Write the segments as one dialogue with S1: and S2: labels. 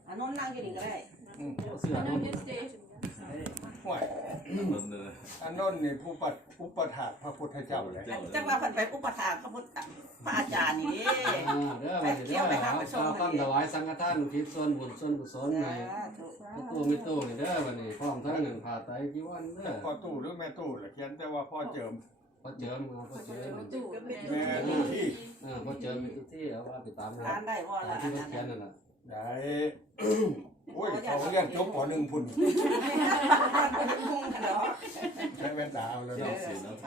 S1: อันนนนั่งอยู่นี่ก็ได้
S2: เสื้อนุ่ม
S3: ห่วยอันนั้นนี่อุปถากพระพุทธเจ้าเลย
S1: จังว่าพันไปอุปถากพระพุทธพระอาจารย์นี่
S2: เด้อมาเด้อข้าวปั้นถวายสังฆทานทิศส่วนบุญส่วนกุศลในตู้มิตู้นี่เด้อวันนี้พร้อมทั้งหนึ่งผ่าไตจีวันเด้อ
S3: พ่อตู้หรือแม่ตู้ล่ะเขียนแต่ว่าพ่อเจิม
S2: พอเจิมพอเจิม
S3: แม่ตู้ที่
S2: พอเจิมมีที่เอาว่าไปตาม
S1: ร้านได้บ่ล่ะ
S2: ที่เขาเขียนนั่นแหละ
S3: ได้โอ้ยเขาเรียกจบปอ1พุ่นใช้แว่นตาเอาแล้วเนาะ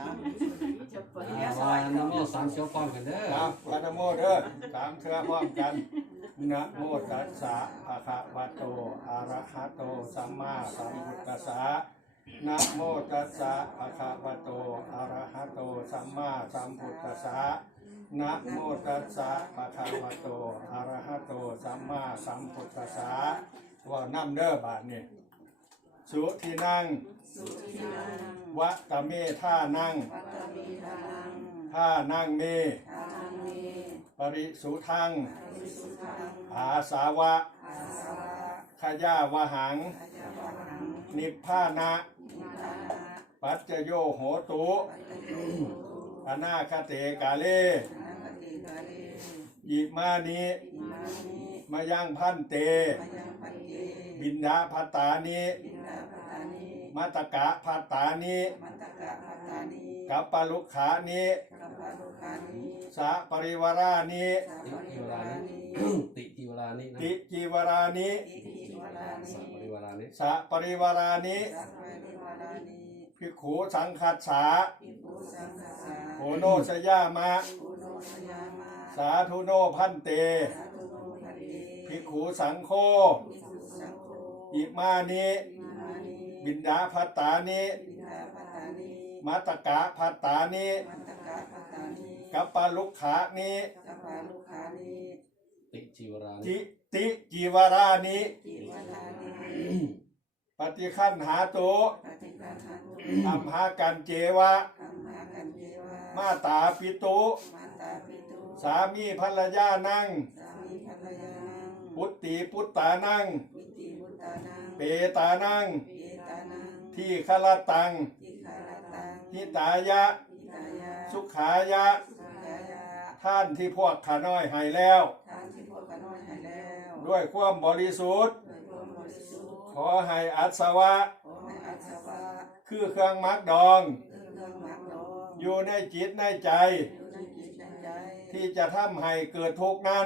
S2: ว่าน้ำโมสามเชียวพร้อมกันเด้อ
S3: เอาวานะโมเด้อ3เทื่อพร้อมกันนะโมตัสสะภะคะวะโตอะระหะโตสัมมาสัมพุทธัสสะนะโมตัสสะภะคะวะโตอะระหะโตสัมมาสัมพุทธัสสะนะโมตัสสะภะคะวะโตอะระหะโตสัมมาสัมพุทธัสสะว่านำเด้อบาดนี้สุที่นั่งวะตะเมท่านั่งท่านั่งเมปริสุทังอาสาวะขยาวหังนิพพานะปัจจโยโหตุอนาคเตกาเลอิมานิมายังพันเตบินดาภัตตานิมัตตกะภัตตานิกัปปลุกขานิสะปริวารานิ
S2: ติจิวรานิ
S3: ติจีวรานิ
S2: สัปริวารานิ
S3: สะปริวารานิภิกขุสังคัสสาโหโนสยามะสาธุโนพันเตภิกขุสังโฆอิมานิบินดาภัตตานิมัตตกะภัตตานิกัปปลุกขานิ
S2: ติจิวรานิ
S3: ติจีวรานิปฏิคันหาโตอัมหากันเจวะมาตาปิตุสามีภรรยานั่งปุตติปุตตานั่งเปตานั่งที่คลตังทิตายะสุขายะท่านที่พวกข้าน้อยให้แล้วด้วยความบริสุทธิ์ขอให้อัศวะคือเครื่องมักดองอยู่ในจิตในใจที่จะทำให้เกิดทุกข์นั้น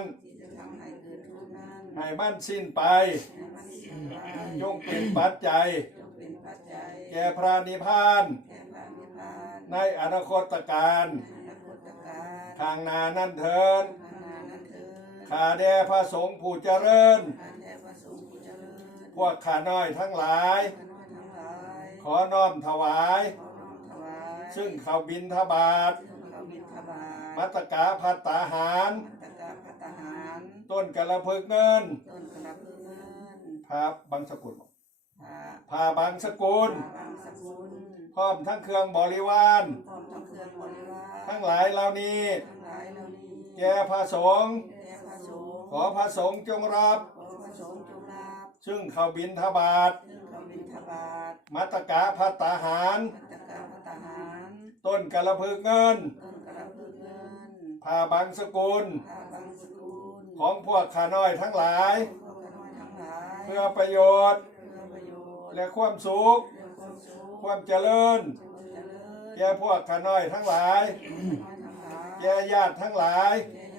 S3: ให้มันสิ้นไปจงเป็นปัจจัยแก่พระนิพพานในอนาคตการข้างหน้านั้นเถิดข้าแด่พระสงฆ์ผู้เจริญพวกข้าน้อยทั้งหลายขอน้อมถวายซึ่งข้าวบิณฑบาตมัตตกะภัตตาหารต้นกระพึกเงินพาบังสกุลพาบังสกุลพร้อมทั้งเครื่องบริวารทั้งหลายเหล่านี้แก่พระสงฆ์ขอพระสงฆ์จงรับซึ่งข้าวบิณฑบาตมัตตกะภัตตาหารต้นกระพึกเงินพาบังสกุลของพวกข้าน้อยทั้งหลายเพื่อประโยชน์และความสุขความเจริญแก่พวกข้าน้อยทั้งหลายแก่ญาติทั้งหลาย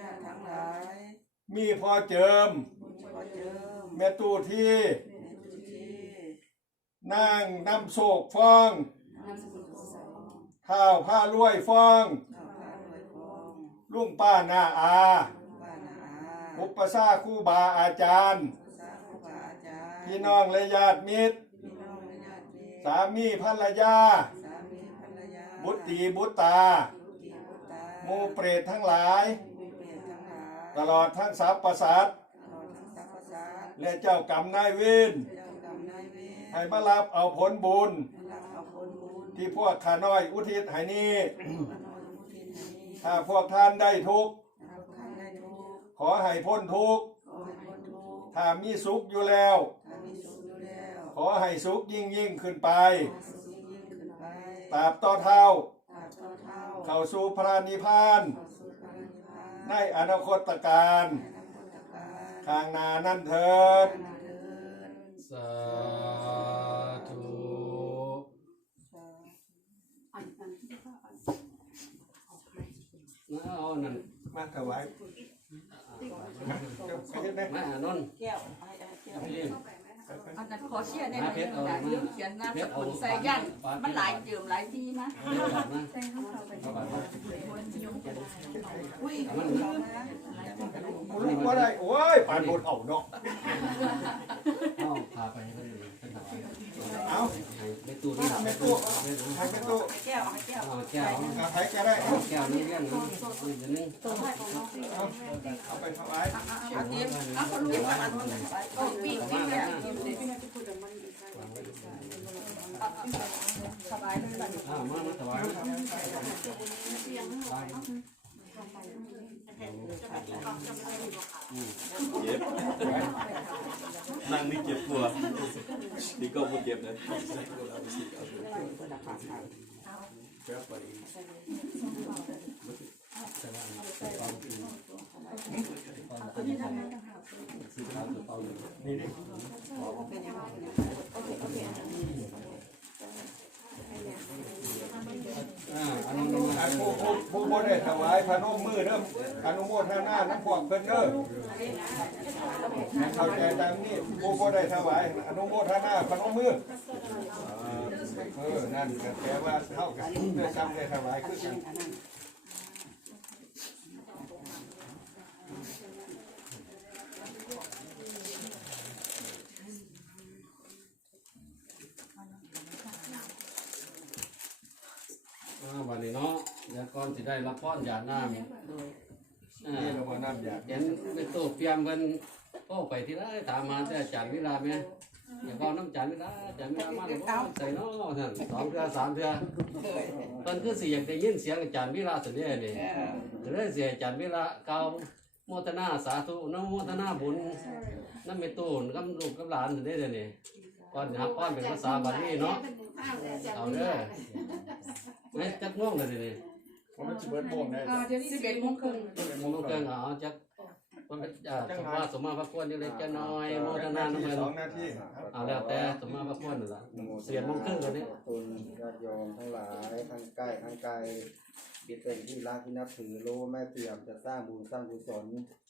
S3: มีพอเจิมแม่ตู้ที่นั่งนำโศกฟ้องข้าวผ้ารวยฟ้องลุงป้านาอาอุปสาครูบาอาจารย์พี่น้องและญาติมิตรสามีภรรยาบุตรีบุตตาหมู่เปรตทั้งหลายตลอดทั้งสรรพสัตว์และเจ้ากรรมนายเวรให้มารับเอาผลบุญที่พวกข้าน้อยอุทิศให้นี้ถ้าพวกท่านได้ทุกข์ขอให้พ้นทุกข์ถ้ามีสุขอยู่แล้ว ขอให้สุขยิ่งขึ้นไปตราบต่อเท่าเข้าสู่พระนิพพานในอนาคตการข้างหน้านั้นเถิด
S2: สาธุเอานั่น
S3: มาถวายไปเฮ็ดนะ
S2: มาอานนท์
S1: แก้วให้แก้ว
S2: พี่เลี้ยง
S4: อันนั้นขอเชียร์ได้ไหมอย่าลืมเขียนนามสกุลใส่ย่างมันหลายเจิมหลายที่นะ
S2: เดี๋ยวก่อนนะเอาไปเอา
S1: อุ้ย
S2: มัน
S3: ลูกว่าได้โอ้ยปานบนเอาเนาะ
S2: เอาพาไปให้เพิ่นเป็นถวาย
S3: เอา
S2: ให้ไปตู้นี่
S3: ไม่ตู้ให้ไปตู้
S1: แก้วให้แก้ว
S2: เอาแก้ว
S3: ใครจะได้เอา
S2: แก้วนึงเลี้ยงนึงอีกนึง
S3: เอาไปถวาย
S1: เอาเตรียมเอาคนรู้ว่าอันนั้นไปโอ้ปีกปีกเนี่ย
S4: สบายเลยล่ะ
S2: มาถวาย
S5: เจ็บนั่งนี่เจ็บกลัวนี่ก็ไม่เจ็บนะ
S3: นี่ดิ
S2: อันนั้น
S3: ผู้บ่ได้ถวายพระนมมือเด้ออนุโมทนาน้ำพวกเพิ่นเด้อเข้าใจตามนี้ผู้บ่ได้ถวายอนุโมทนาพระนมมือนั่นก็แปลว่าเท่ากันด้วยซ้ำได้ถวายคือกัน
S2: วันนี้เนาะเดี๋ยวก่อนสิได้รับพรหยาดน้ำ
S3: นี่เรามาน้ำยา
S2: เห็นเป็นตู้เตรียมกันโอ้ไปที่ไรถามมาแต่อาจารย์วิลาไหมอย่าบอกน้ำจานวิลาอาจารย์วิลามาเลยใส่เนาะท่าน2 เทื่อ 3 เทื่อตอนคือสิอยากได้ยินเสียงอาจารย์วิลาสุดเนี่ยนี่เลยเสียอาจารย์วิลาเก่าโมทนาสาธุน้ำโมทนาบุญน้ำเมตูนกับลูกกับหลานสุดเนี่ยนี่ก่อนหักก้อนเป็นภาษาบาลีเนาะเอาเด้อไม่จักง่วงเลยนี่
S3: มันจะเบิดโมงได้
S4: เดี๋ยวนี้11 โมงครึ่ง
S2: โมงเกินเอาจักมันเป็นสมมาพระควรอยู่เลยจะน้อยโมทนาน้ำเงิน
S3: 2 นาที
S2: เอาแล้วแต่สมมาพระควรนั่นแหละเสียนโมงครึ่งตอนนี้
S6: ตุนญาติโยมทั้งหลายทั้งใกล้ทั้งไกลบิดเป็นที่รักที่นับถือรู้แม่เตี่ยมจะสร้างบุญสร้างกุศล